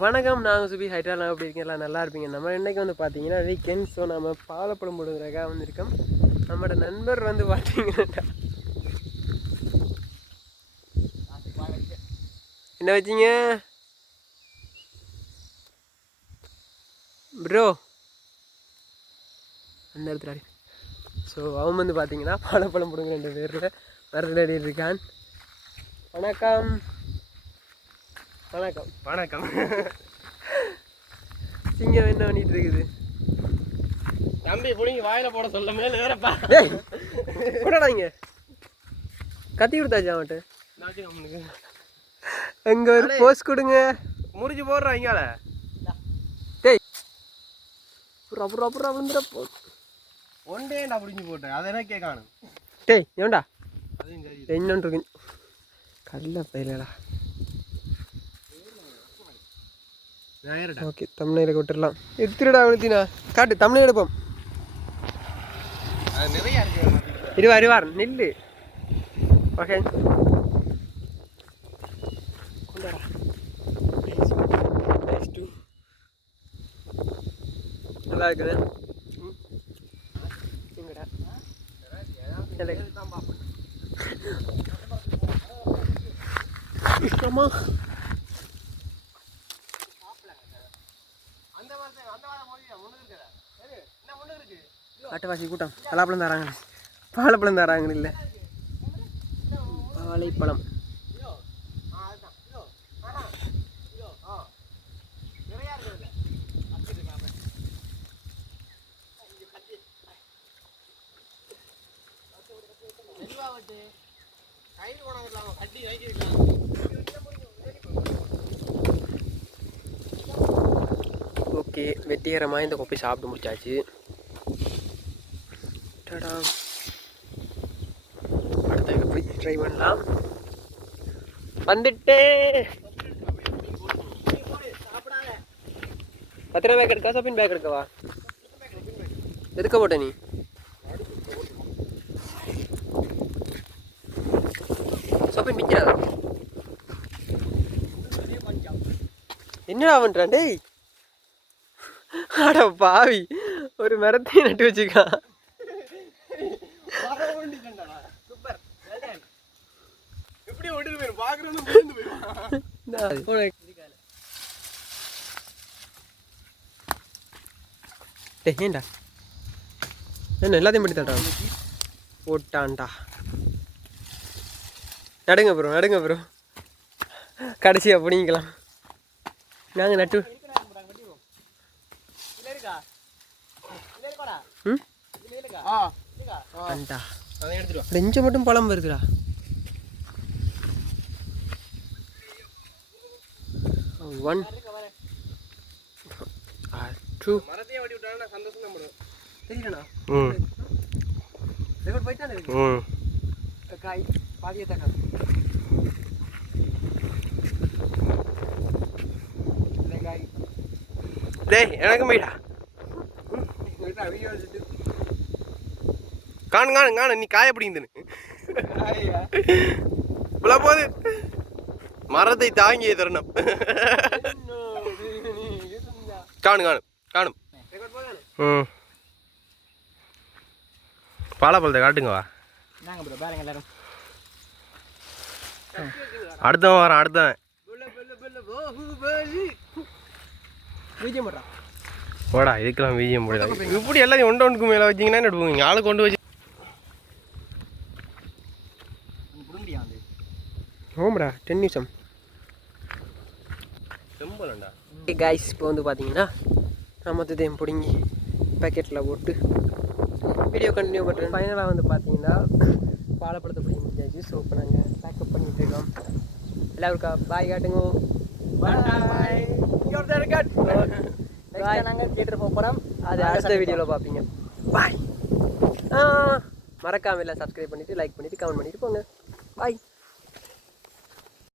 வணக்கம், நாங்கள் சுபி ஹைட்ராலாம் எப்படி இருக்கீங்களா? நல்லா இருப்பீங்க. நம்ம இன்றைக்கி வந்து பார்த்தீங்கன்னா வீக்கெண்ட். ஸோ நம்ம பாலப்பழம் போடுறதுக்காக வந்திருக்கோம். நம்மளோட நண்பர் வந்து பார்த்தீங்கன்னா என்ன வச்சிங்க ப்ரோ அந்த இடத்துல? ஸோ அவன் வந்து பார்த்தீங்கன்னா பாலப்பழம் போடுங்க 2 பேரில் மரத்தில் இருக்கான். வணக்கம் வணக்கம் வணக்கம். சிங்கம் என்ன பண்ணிட்டு இருக்குது? தம்பி புடிங்கி வாயில போட சொல்ல மேல வேறப்பா. போடா இங்க கத்தி கொடுத்தாச்சு அவன்ட்டு. எங்க ஒரு போஸ் கொடுங்க. முறிஞ்சு போடுறான் இங்கால. டேய் ரப்பர் ரப்பர் வந்துட போ. ஒண்டேண்டா புடிஞ்சு போட்டேன். அதை என்ன கேட்காணும். டேய் ஏண்டா அதையும் சரி. என்னன்னு இருக்கு கல்ல பையலடா. ஓகே, தமிழ்நாடு விட்டுடலாம். எடுத்துடா அவனுத்தினா காட்டு தமிழ் எடுப்போம். நிறைய இருக்கு. இருவார் நெல்லு. ஓகே நல்லா இருக்குது. அட்டவாசி கூட்டம் பலாப்பழம் தராங்க. பாலப்பழம் தராங்க இல்லை வாழைப்பழம். ஓகே, வெற்றிகரமாக இந்த கோப்பை சாப்பிட்டு முடிச்சாச்சு. அடுத்த போய் ட்ரை பண்ணலாம். வந்துட்டே 10 பேக் எடுக்கா? சப்பின் பேக் எடுக்கவா? எதுக்க போட்ட நீ? சப்பின் பிஞ்சாதா? என்னடா பண்றான் டேய்? அட பாவி, ஒரு மரத்தை நட்டு வச்சுக்கான். ஏண்டா என்ன எல்லாத்தையும் படி தட்டான் போட்டான்டா. நடுங்க ப்ரோ கடைசியாக பிடிக்கலாம். நாங்கள் நட்டு நெஞ்ச மட்டும் பழம் வருதுடா. ஒன் டூ தெரியலண்ணா. காய் பாதியை தக்கா டேய் எனக்கு போயிடா. காணு நீ காய பிடிங்குதுன்னு போது மரத்தை தாங்கிய தருணம். காணும் பாலப்பழத்தை காட்டுங்கவா. அடுத்தவன் வரான். போடா, இதுக்கெல்லாம் வீஜியம் போடா. இப்படி எல்லாத்தையும் ஒன்றுக்கு மேலே வச்சிங்கன்னா என்ன எடுப்போங்க? ஆளு கொண்டு வச்சு ஓம்டா 10 நிமிஷம் செம்பலண்டா. காய்ஸ் இப்போ வந்து பார்த்தீங்கன்னா நான் மொத்தத்தையும் பிடுங்கி பேக்கெட்டில் போட்டு வீடியோ கண்டினியூ பண்ணுறேன். ஃபைனலாக வந்து பார்த்தீங்கன்னா பாலப்பழத்தை பிடிக்க முடிஞ்சாச்சு. ஸோ இப்போ நாங்கள் பேக்கப் பண்ணிட்டு இருக்கோம். எல்லாருக்கும் பாய் காட்டுங்க. நாங்கள் தியேட்டர் போகிறோம். அது அடுத்த வீடியோவில் பார்ப்பீங்க. பாய். மறக்காமல் இல்லை சப்ஸ்கிரைப் பண்ணிவிட்டு லைக் பண்ணிவிட்டு கமெண்ட் பண்ணிவிட்டு போங்க. பாய்.